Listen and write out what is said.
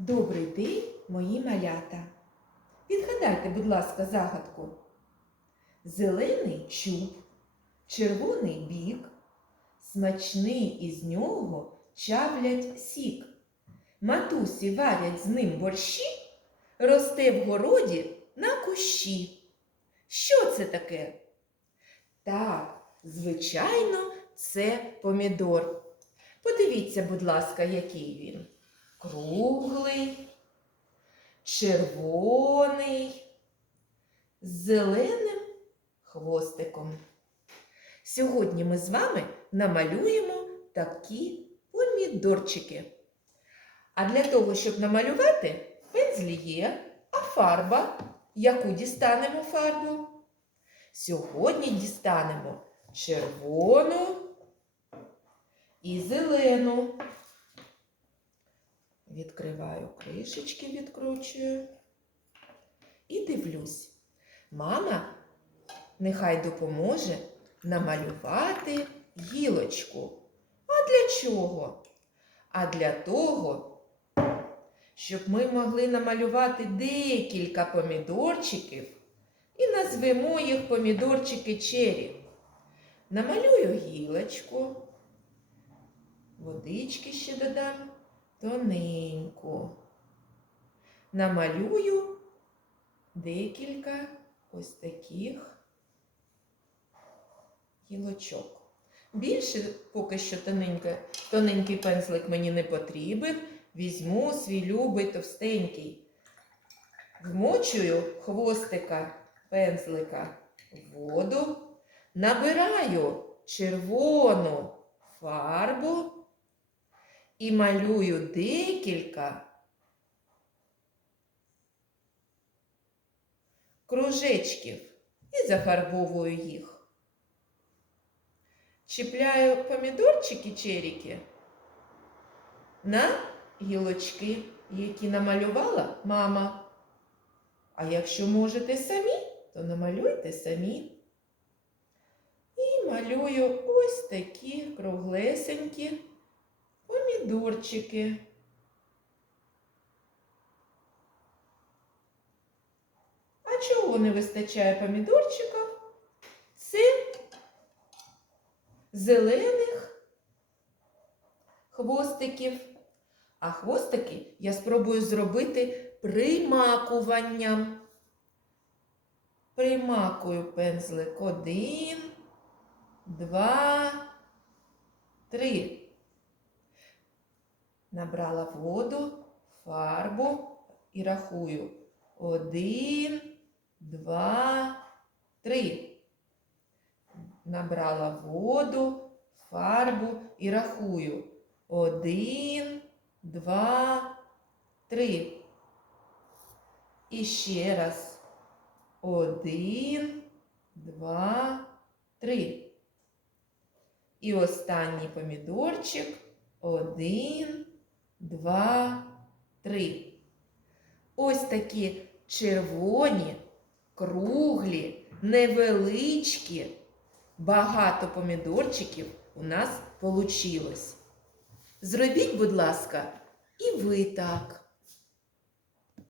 Добрий день, мої малята. Відгадайте, будь ласка, загадку. Зелений чуб, червоний бік, смачний із нього чавлять сік. Матусі варять з ним борщі, росте в городі на кущі. Що це таке? Так, звичайно, це помідор. Подивіться, будь ласка, який він. Круглий, червоний, з зеленим хвостиком. Сьогодні ми з вами намалюємо такі помідорчики. А для того, щоб намалювати, пензлі є, а фарба, яку дістанемо фарбу? Сьогодні дістанемо червону і зелену. Відкриваю кришечки, відкручую і дивлюсь. Мама нехай допоможе намалювати гілочку. А для чого? А для того, щоб ми могли намалювати декілька помідорчиків і назвемо їх помідорчики чері. Намалюю гілочку, водички ще додам тоненьку. Намалюю декілька ось таких гілочок. Більше поки що тоненьке, тоненький пензлик мені не потрібен. Візьму свій любий товстенький. Вмочую хвостика пензлика в воду, набираю червону фарбу і малюю декілька кружечків і зафарбовую їх. Чіпляю помідорчики черіки на гілочки, які намалювала мама. А якщо можете самі, то намалюйте самі. І малюю ось такі круглесенькі помідорчики. А чого не вистачає помідорчиків? Це зелених хвостиків. А хвостики я спробую зробити примакуванням. Примакую пензлик один, два, три. Набрала воду, фарбу і рахую. Один, два, три. Набрала воду, фарбу і рахую. Один, два, три. І ще раз. Один, два, три. І останній помідорчик. Один, два, три. Ось такі червоні, круглі, невеличкі, багато помідорчиків у нас получилось. Зробіть, будь ласка, і ви так.